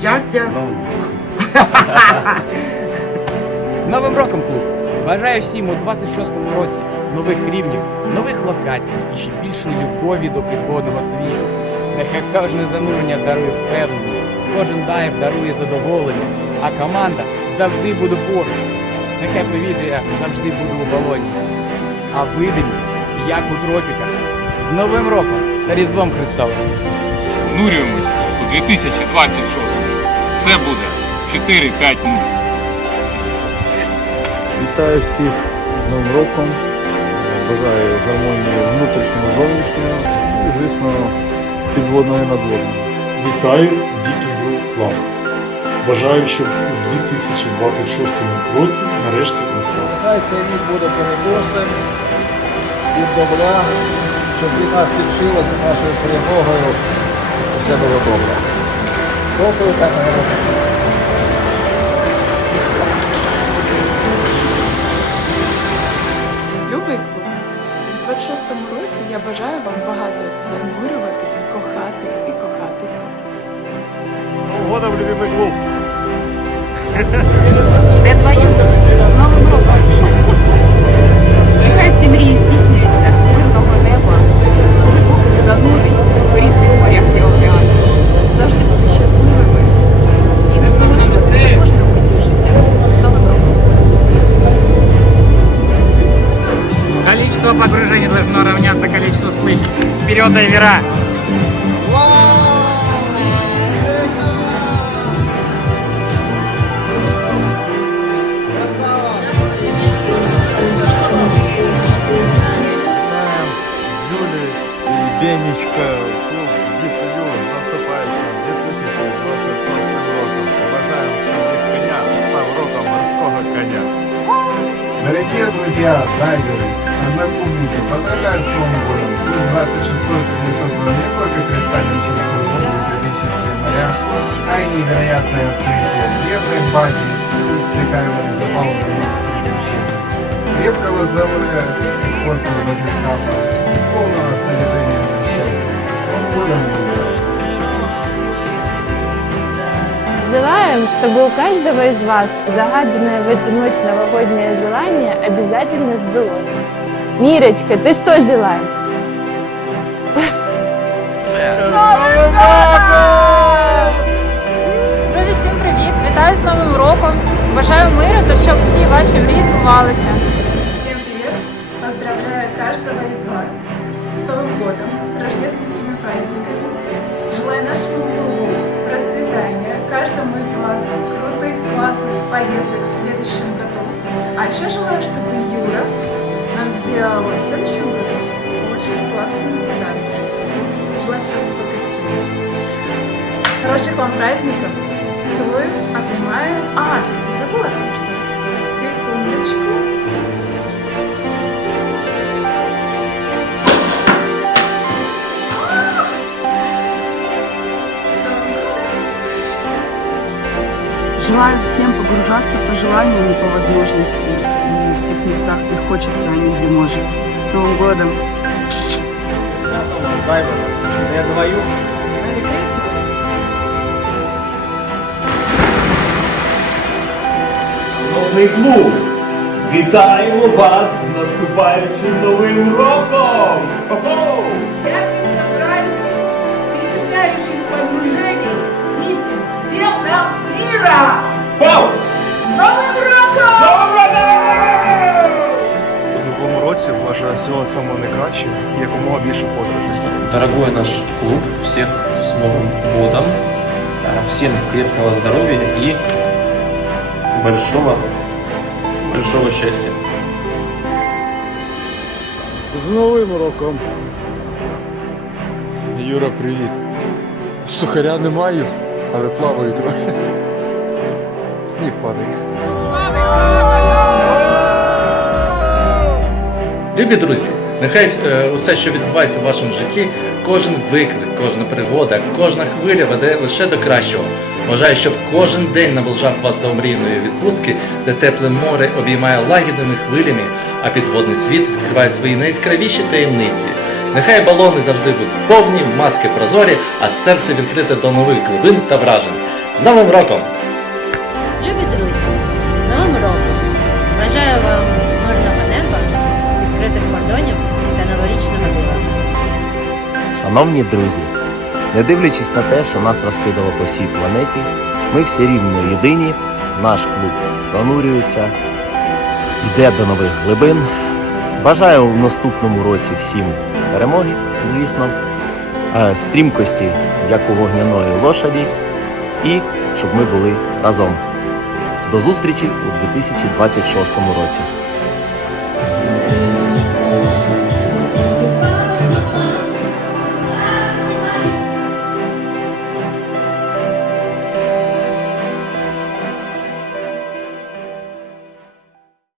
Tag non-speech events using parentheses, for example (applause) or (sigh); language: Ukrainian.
щастя. (laughs) З Новим роком, клуб! Бажаю всім у 26-му році нових рівнів, нових локацій і ще більшої любові до підводного світу. Нехай кожне занурення дарує впевненість, кожен дайв дарує задоволення, а команда завжди буде поруч. Нехай повітря завжди буде у балоні. А видимість, як у тропіках. З Новим роком та Різдвом Христовим! Занурюємось у 2026. Все буде 4-5 0 Вітаю всіх з Новим роком. Бажаю гармонії внутрішнього, зовнішнього і, звісно, підводного і надводного. Вітаю дітей Клаб. Бажаю, щоб у 2026 році нарешті настав. Хай цей рік буде переможним. Всім добра, щоб війна скінчилася нашою перемогою. Все було добре. Дякую, пане Герой. Любий клуб, у 26-му році я бажаю вам багато занурюватись, кохати і кохатися. Де двоє? З Новим роком! Нехай всі мрії здійснюються, Количество погружений должно равняться количеству всплытий. Вперед, і Бенечка, Дорогие друзья, дайверы, одноклубники, поздравляю с Новым годом. Пусть 26 принесет вам не только кристально чистую воду и тропические моря, а и невероятное открытие древних баги и иссякаемых запалов чтобы у каждого из вас загаданное в эту ночь новогоднее желание обязательно сбылось. Мирочка, ты что желаешь? Друзі, всім привіт! Вітаю з Новим роком! Бажаю миру та щоб всі ваші мрії збувалися. Всем привет! Поздравляю каждого из вас с Новым годом, с рождественскими праздниками. Желаю нашему клубу процветания, каждому из вас крутых, классных поездок в следующем году. А еще желаю, чтобы Юра нам сделал в следующем году очень классные подарки. Желательно костюм. Хороших вам праздников. Целую, Желаю всем погружаться по желанию, не по возможности. И в тех местах, где хочется, а не где может. С Новым годом! Я двою. Новий клуб! Вітаємо вас з наступаючим новим роком! Хо-хо! Ярких санрайзов, впечатляющих погружений всього самого найкращого і якомога більше подорожей. Дорогой наш клуб, всех с Новым годом, А, всем крепкого здоровья и большого, большого счастья. З Новим роком! Юра, привіт! Сухаря не маю, але плаваю трохи. Сніг падає. Любі друзі, нехай е, усе, що відбувається в вашому житті, кожен виклик, кожна пригода, кожна хвиля веде лише до кращого. Бажаю, щоб кожен день наближав вас до мрійної відпустки, де тепле море обіймає лагідними хвилями, а підводний світ відкриває свої найяскравіші таємниці. Нехай балони завжди будуть повні, маски прозорі, а серце відкрите до нових глибин та вражень. З Новим роком! Любі друзі, з Новим роком! Бажаю вам Шановні друзі, не дивлячись на те, що нас розкидало по всій планеті, ми всі рівно єдині, наш клуб занурюється, йде до нових глибин. Бажаю в наступному році всім перемоги, звісно, е, стрімкості, як у вогняної лошаді, і щоб ми були разом. До зустрічі у 2026 році.